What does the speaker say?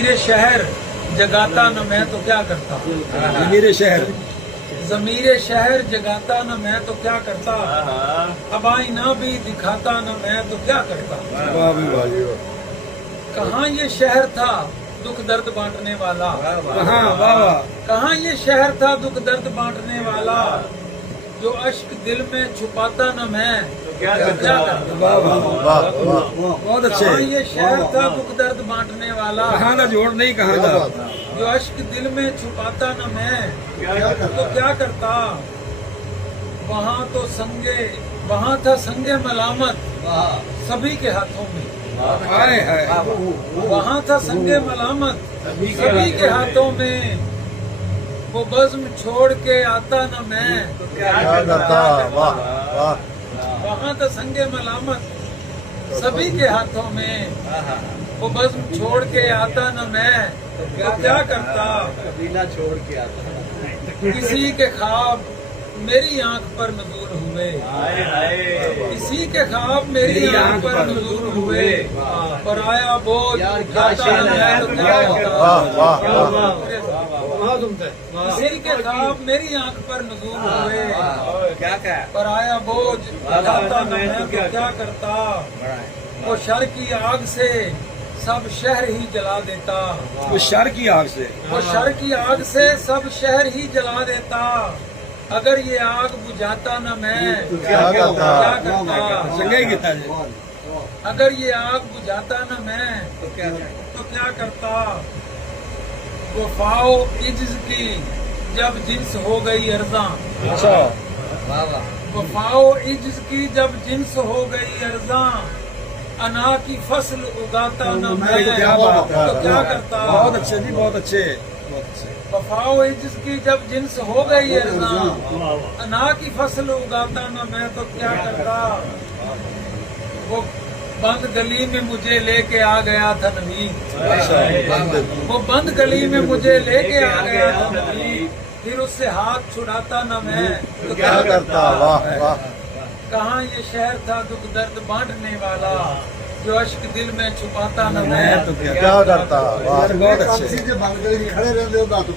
मेरे शहर जगाता न मैं तो क्या करता, मेरे शहर ज़मीरे शहर जगाता न मैं तो क्या करता, अब आईना भी दिखाता न मैं तो क्या करता। वाह भी वाह। कहाँ ये शहर था दुख दर्द बांटने वाला, कहाँ वाह वाह। कहाँ ये शहर था दुख दर्द बांटने वाला, जो अश्क दिल में छुपाता न मैं तो क्या करता। वाह वाह वाह वाह, बहुत अच्छे। कहाँ ये शहर था दुख दर्द बांटने वाला, कहाँ का जोड़ नहीं, कहाँ का। जो अश्क दिल में छुपाता न मैं तो क्या करता। वहाँ था संगे मलामत सभी के हाथों में, हाय हाय। वहाँ था संगे मलामत सभी के हाथों में, वो बज़्म छोड़ के आता न मैं तो क्या करता। वाह वाह। वहाँ था संगे मलामत सभी के हाथों में, वो बज़्म छोड़ के आता न मैं तो क्या करता। कबीला छोड़ के आता। किसी के ख्वाब मेरी आंख पर नजूर हुए, किसी के ख्वाब मेरी आंख पर नजूर हुए, पर आया बोझ उठाता न मैं तो क्या करता। किसी के ख्वाब मेरी आंख पर नजूर हुए, क्या क्या पर आया बोझ उठाता न मैं तो क्या करता। वो शर की आग से सब शहर ही जला देता, वो शर की आग से, वो शर की आग से सब शहर ही जला देता, अगर ये आग बुझाता न मैं तो क्या करता। संगे गीता जी। अगर ये आग बुझाता न मैं तो क्या करता। वफाओ इज्ज की जब जिन्स हो गई अर्जा, अच्छा। वफाओ इज्ज की जब जिन्स हो गई अर्जा, अना की फसल उगाता न मैं क्या बात है, तो क्या करता। बहुत अच्छे जी, बहुत अच्छे, बहुत अच्छे। वफाओ इज्ज की जब जिन्स हो गई अर्जा, अना की फसल उगाता न मैं तो क्या करता। वो बंद गली में मुझे लेके आ गया था नवीन, वो बंद गली में मुझे लेके आ गया था नवीन, फिर उससे हाथ छुड़ाता न मैं तो क्या करता। वाह वाह। कहाँ ये शहर था दुख दर्द बांटने वाला, जो अश्क दिल में छुपाता न मैं तो क्या करता। वाह बहुत अच्छे। खड़े रहते हो ना तो